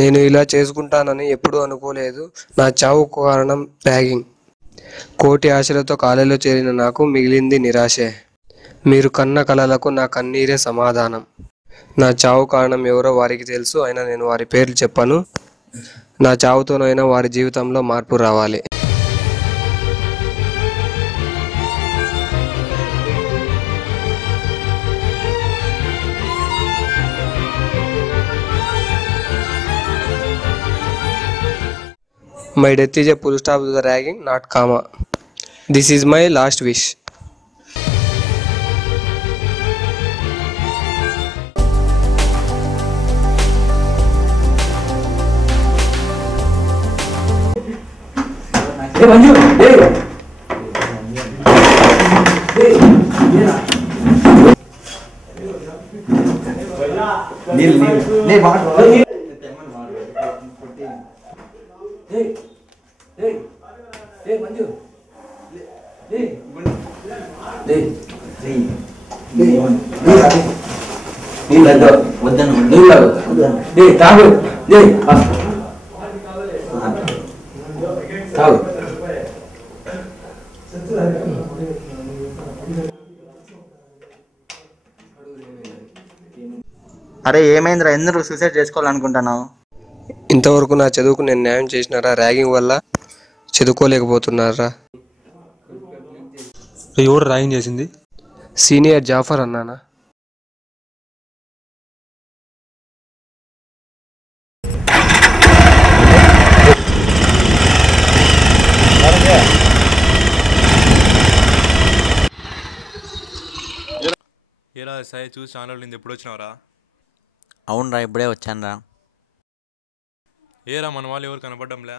నేను ఇలా చేసుకుంటానని ఎప్పుడూ అనుకోలేదు. నా చావుకు కారణం ర్యాగింగ్. కోటి ఆశలతో కాలేజీలో చేరిన నాకు మిగిలింది నిరాశే. మీరు కన్న కలలకు నా కన్నీరే సమాధానం. నా చావు కారణం ఎవరో వారికి తెలుసు. అయినా నేను వారి పేర్లు చెప్పను. నా చావుతోనైనా వారి జీవితంలో మార్పు రావాలి. My death is a full stop to the ragging, not comma. This is my last wish. Hey Manju, hey. Hey, Manju. అరే ఏమైందిరా, ఎందుకు సూసైడ్ చేసుకోవాలనుకుంటున్నావు? ఇంతవరకు నా చదువుకు నేను న్యాయం చేసినారా? ర్యాగింగ్ వల్ల చదువుకోలేకపోతున్నారా? ఎవరు ర్యాగింగ్ చేసింది? సీనియర్ జాఫర్ అన్నానా? ఏరా సాయి, చూసి చాలా రోజులు ఎప్పుడు వచ్చినావరా? అవునరా, ఇప్పుడే వచ్చానురా. ఏరా మన వాళ్ళు ఎవరు కనపడ్డంలే?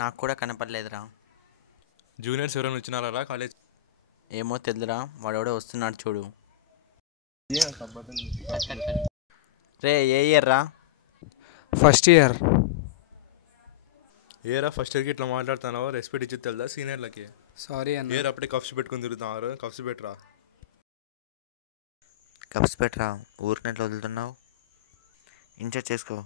నాకు కూడా కనపడలేదురా. జూనియర్స్ ఎవరైనా వచ్చినారా కాలేజ్? ఏమో తెలియదురా, వాడెవడో వస్తున్నాడు చూడు. రే ఏ ఇయర్ రా? First year. ఏరా ఫస్ట్ ఇయర్కి ఇట్లా మాట్లాడుతున్నావు? రెస్పెక్ట్ ఇచ్చి తెలుదా సీనియర్లకి? సారీ అన్న. ఏరా అప్పుడే కప్స్ పెట్టుకుని తిరుగుతున్నారు, కప్స్ పెట్టరా. కప్స్ పెట్టరా, ఊరికి ఎట్లా వదులుతున్నావు? ఇన్ఛార్జ్ చేసుకో.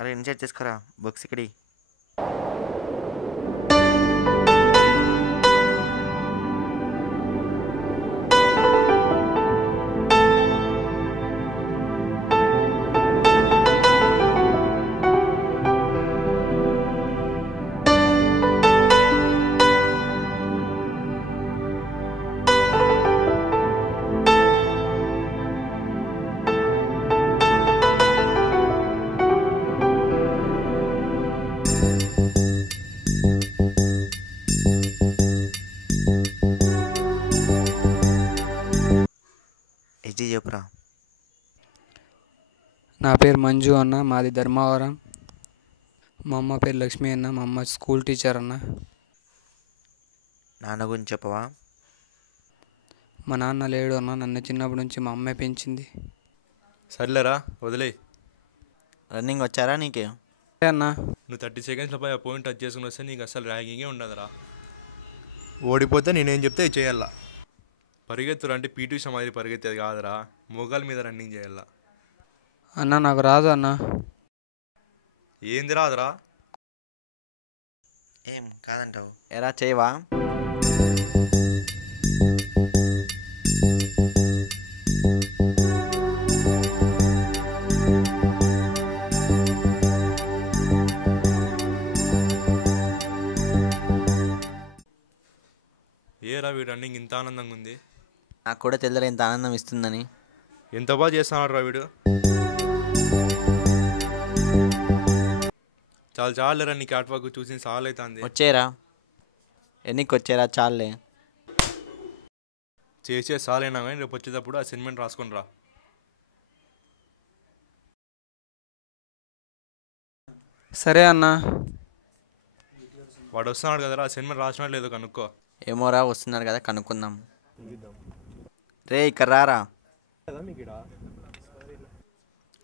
అరే ఇన్ఛార్జ్ చేసుకోరా, బుక్స్ ఇక్కడి. ఎస్జీ చెప్పురా. నా పేరు మంజు అన్న, మాది ధర్మవరం. మా అమ్మ పేరు లక్ష్మి అన్న, మా అమ్మ స్కూల్ టీచర్ అన్న. నాన్న గురించి చెప్పవా? మా నాన్న లేడు అన్న, నన్ను చిన్నప్పటి నుంచి మా అమ్మే పెంచింది. సర్లేరా వదిలే. రన్నింగ్ వచ్చారా నీకే? అన్న నువ్వు 30 సెకండ్స్లో పోయి ఆ పాయింట్ టచ్ చేసుకుని వస్తే నీకు అసలు ర్యాగింగే ఉండదురా. ఓడిపోతే నేనేం చెప్తే చేయాలా. పరిగెత్తురు అంటే పీటీ ఉషా మాదిరి పరిగెత్తేది కాదురా, మోగాల మీద రన్నింగ్ చేయాలా. అన్న నాకు రాదు అన్న. ఏంది రాదురా? ఏం కాదంటావు? ఎరా చేయవా? ఏరా వీడు రన్నింగ్ ఇంత ఆనందంగా ఉంది? నాకు కూడా తెలియదు ఇంత ఆనందం ఇస్తుందని. ఎంత బాగా చేస్తున్నాడు రా వీడు. చాలా చాలేరా నీ క్యాట్ వాక్ చూసి చాలా అవుతుంది. వచ్చేరా, ఎన్నికి వచ్చేరా, చాలే. చేసే సాలైనా కానీ రేపు వచ్చేటప్పుడు అసైన్మెంట్ రాసుకొని రా. సరే అన్న. వాడు వస్తున్నాడు కదరా, అసైన్మెంట్ రాసినా లేదో కనుక్కో. ఏమోరా, వస్తున్నారు కదా కనుక్కుందాం. రే ఇక్కడ రారా.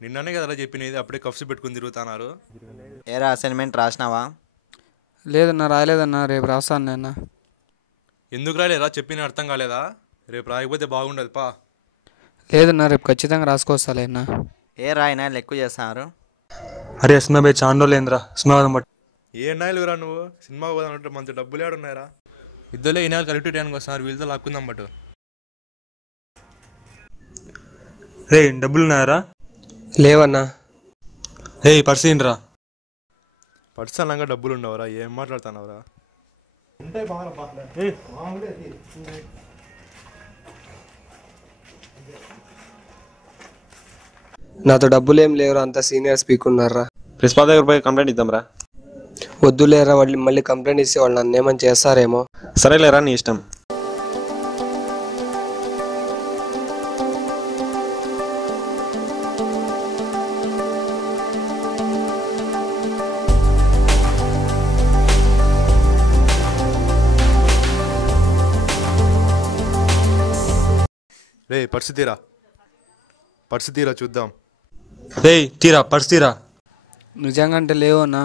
నిన్ననే కదరా చెప్పినది, అప్పుడే కఫ్స్ పెట్టుకుని తిరుగుతున్నారు. ఏరా అసైన్మెంట్ రాసినావా? లేదన్నా రాయలేదన్నా, రేపు రాస్తాను నేను. ఎందుకు రాలేరా? చెప్పిన అర్థం కాలేదా? రేపు రాయకపోతే బాగుండదు పా. లేదన్నా రేపు ఖచ్చితంగా రాసుకొస్తాలే అన్నా. ఏ రాయినా ఎక్కువ చేస్తున్నారు. అరే సినిమా పోయి చాలా రోజులు సినిమా బట్టి ఏ నాయలు రా నువ్వు? సినిమా పోదామంటే మంచి డబ్బులు ఏడున్నాయరా? ఇద్దరులే ఈ నెల కరెక్ట్ టైంకి వస్తున్నారు, వీళ్ళతో లాక్కుందాం బట్టు. రే డబ్బులు ఉన్నాయరా? లేవన్నా. రే పర్సీన్ రా. పర్సనల్గా డబ్బులు ఉండవరా? ఏం మాట్లాడుతున్నావురా? నాతో డబ్బులు ఏం లేవురా, అంతా సీనియర్స్ పీకున్నారా. ప్రిన్సిపాల్ దగ్గర పోయి కంప్లైంట్ ఇద్దాంరా. వద్దులేరా, వాళ్ళు మళ్ళీ కంప్లైంట్ ఇస్తే వాళ్ళు నన్ను ఏమని చేస్తారేమో. సరేలేరా నీ ఇష్టం. రే పరిస్థితిరా చూద్దాం. రే తీరా పర్స్ తీరా. నిజంగా అంటే లేవన్నా.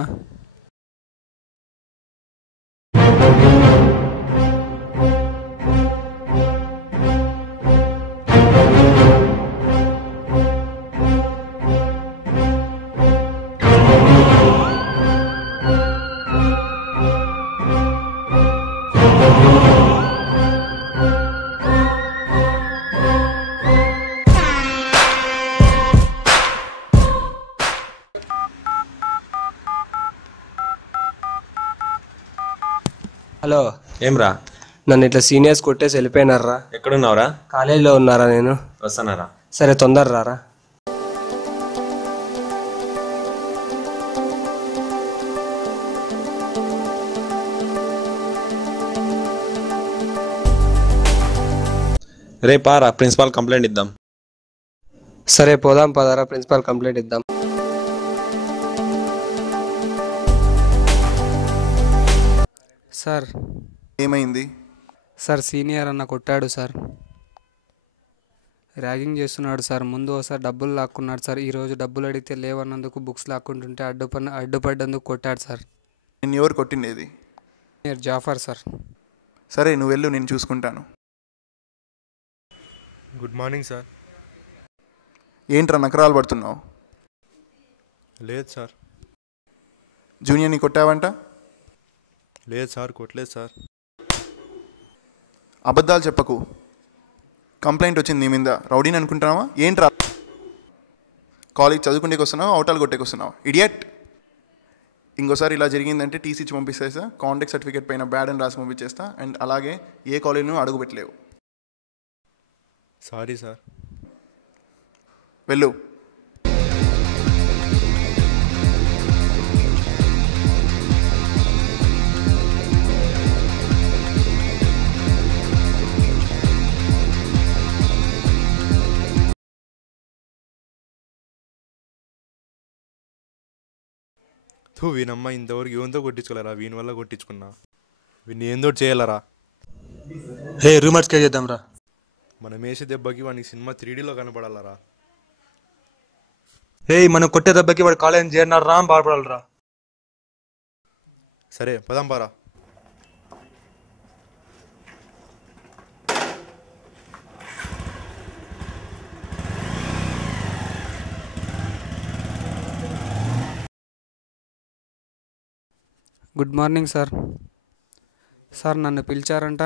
హలో, ఏమ్రా? నన్ను ఇట్లా సీనియర్స్ కొట్టేసి వెళ్ళిపోయినారా. ఎక్కడున్నావురా? కాలేజీలో ఉన్నారా నేను. వస్తానారా. సరే తొందర రారా. రే పారా ప్రిన్సిపాల్ కంప్లైంట్ ఇద్దాం. సరే పోదాం పదారా, ప్రిన్సిపాల్ కంప్లైంట్ ఇద్దాం. సార్ ఏమైంది? సార్ సీనియర్ అన్న కొట్టాడు సార్. ర్యాగింగ్ చేస్తున్నాడు సార్. ముందు ఒకసారి డబ్బులు లాక్కున్నాడు సార్. ఈరోజు డబ్బులు అడిగితే లేవన్నందుకు బుక్స్ లాక్కుంటుంటే అడ్డుపడ్డందుకు కొట్టాడు సార్. నిన్ను ఎవరు కొట్టిండేది? Senior Jafar sir. సరే నువ్వు వెళ్ళు, నేను చూసుకుంటాను. Good morning sir. ఏంట్రా నకరాలు పడుతున్నావు? లేదు సార్. జూనియర్ని కొట్టావంట? లేదు సార్, కొట్టలేదు సార్. అబద్ధాలు చెప్పకు. కంప్లైంట్ వచ్చింది నీ మీద. రౌడీని అనుకుంటున్నావా ఏంట్రా? కాలేజ్ చదువుకుంటేకి వస్తున్నావు, అవుటాలు కొట్టేకి వస్తున్నావు, ఇడియట్. ఇంకోసారి ఇలా జరిగిందంటే టీసీ ఇచ్చి పంపిస్తేస్తా, కాంటాక్ట్ సర్టిఫికేట్ పైన బ్యాడ్ అని రాసి పంపించేస్తా. అండ్ అలాగే ఏ కాలేజ్ను అడుగు పెట్టలేవు. Sorry sir. వెళ్ళు. వీనమ్మ ఇంతవరకు ఏందో కొట్టించుకోలేరా, వీని వల్ల కొట్టించుకున్నా. వీడిని ఏందో చేయాలరా. హే రూమర్స్కే చేద్దాంరా. మనం వేసే దెబ్బకి వానికి సినిమా 3Dలో కనపడాలరా. హే మనం కొట్టే దెబ్బకి వాడు కాలేజ్ చేరినారు రా, బాధపడాలరా. సరే పదాం పారా. Good morning sir. సార్ నన్ను పిలిచారంట.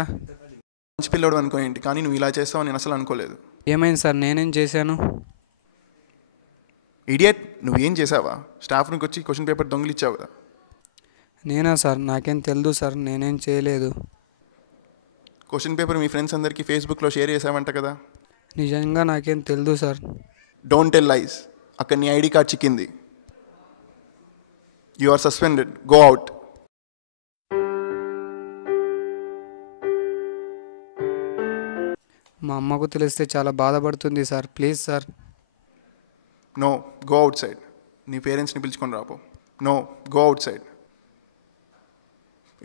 మంచి పిల్లడు అనుకోండి, కానీ నువ్వు ఇలా చేస్తావు నేను అసలు అనుకోలేదు. ఏమైంది సార్? నేనేం చేశాను? ఇడియట్, నువ్వేం చేసావా? స్టాఫ్ రూమ్కి వచ్చి క్వశ్చన్ పేపర్ దొంగిలిచ్చావు కదా. నేనా సార్? నాకేం తెలియదు సార్, నేనేం చేయలేదు. క్వశ్చన్ పేపర్ మీ ఫ్రెండ్స్ అందరికీ ఫేస్బుక్లో షేర్ చేసావంట కదా. నిజంగా నాకేం తెలియదు సార్. Don't tell lies. అక్కడ నీ ఐడి కార్డ్ చిక్కింది. You are suspended. Go out. మా అమ్మకు తెలిస్తే చాలా బాధపడుతుంది sir. Please sir. No, go outside. నీ పేరెంట్స్ని పిలుచుకొని రాపో. No, go outside.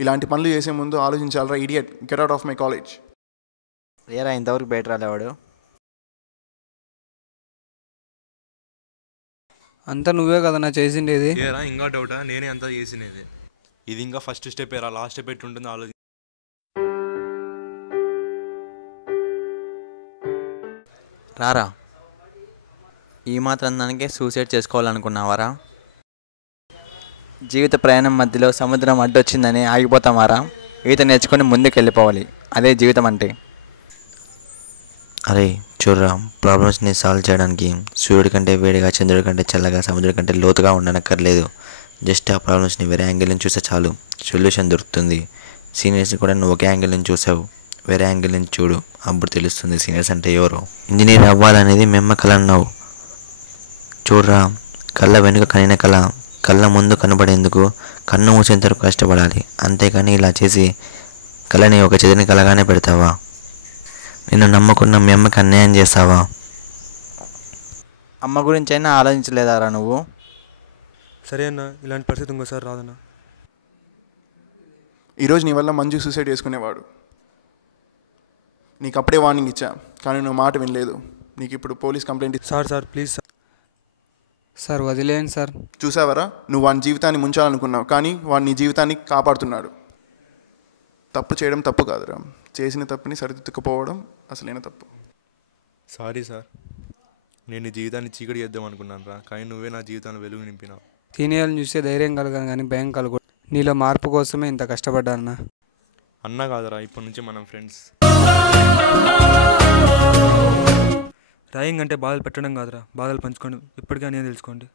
ఇలాంటి పనులు చేసే ముందు ఆలోచించాలరా idiot. Get out of my college. ఏరా ఇంతవరకు బయట రాలేవాడు? అంతా నువ్వే కదన్నా చేసిండేది. ఏరా ఇంకా డౌటా? నేనే అంతా చేసినది. ఇది ఇంకా ఫస్ట్ స్టెప్ ఏరా, లాస్ట్ స్టెప్ ఎట్టుంటుందో ఆలోచి. రారా, ఈ మాత్రం దానికే సూసైడ్ చేసుకోవాలనుకున్నావారా? జీవిత ప్రయాణం మధ్యలో సముద్రం అడ్డొచ్చిందని ఆగిపోతామారా? ఈత నేర్చుకొని ముందుకు వెళ్ళిపోవాలి, అదే జీవితం అంటే. అరే చూడరా, ప్రాబ్లమ్స్ని సాల్వ్ చేయడానికి సూర్యుడి కంటే వేడిగా, చంద్రుడి కంటే చల్లగా, సముద్రం కంటే లోతుగా ఉండనక్కర్లేదు. జస్ట్ ఆ ప్రాబ్లమ్స్ని వేరే యాంగిల్ నుంచి చూస్తే చాలు, సొల్యూషన్ దొరుకుతుంది. సీనియర్స్ని కూడా నువ్వు ఒకే యాంగిల్ నుంచి చూసావు, వేరే యాంగిల్ నుంచి చూడు, అప్పుడు తెలుస్తుంది సీనియర్స్ అంటే ఎవరు. ఇంజనీర్ అవ్వాలనేది మెమ్మ కళ అన్నావు. చూడరా, కళ్ళ వెనుక కనిన కళ కళ్ళ ముందు కనబడేందుకు కన్ను మూసేంత వరకు కష్టపడాలి. అంతేకాని ఇలా చేసి కళని ఒక చెదిరిన కళగానే పెడతావా? నిన్ను నమ్ముకున్న మీ అమ్మకి అన్యాయం చేస్తావా? అమ్మ గురించి అయినా ఆలోచించలేదారా నువ్వు? సరే అన్న, ఇలాంటి పరిస్థితి ఇంకోసారి రాదన్న. ఈరోజు నీ వల్ల మంజు సూసైడ్ చేసుకునేవాడు. నీకు అప్పుడే వార్నింగ్ ఇచ్చా, కానీ నువ్వు మాట వినలేదు. నీకు ఇప్పుడు police complaint sir please sir. Sir వదిలేయండి సార్. చూసావరా, నువ్వు వాని జీవితాన్ని ముంచాలనుకున్నావు, కానీ వాడు నీ జీవితాన్ని కాపాడుతున్నాడు. తప్పు చేయడం తప్పు కాదురా, చేసిన తప్పుని సరిదిద్దుకుపోవడం అసలైన తప్పు. సారీ సార్, నేను నీ జీవితాన్ని చీకటి చేద్దాం అనుకున్నాను రా, కానీ నువ్వే నా జీవితంలో వెలుగు నింపినావు. సీనియర్ని చూస్తే ధైర్యం కలగాను కానీ భయం కలగదు. నీలో మార్పు కోసమే ఇంత కష్టపడ్డానా. అన్నా కాదురా, ఇప్పటి నుంచి మనం ఫ్రెండ్స్. ర్యాగింగ్ అంటే బాధలు పెట్టడం కాదురా, బాధలు పంచుకోండి. ఇప్పటికే నేను తెలుసుకోండి.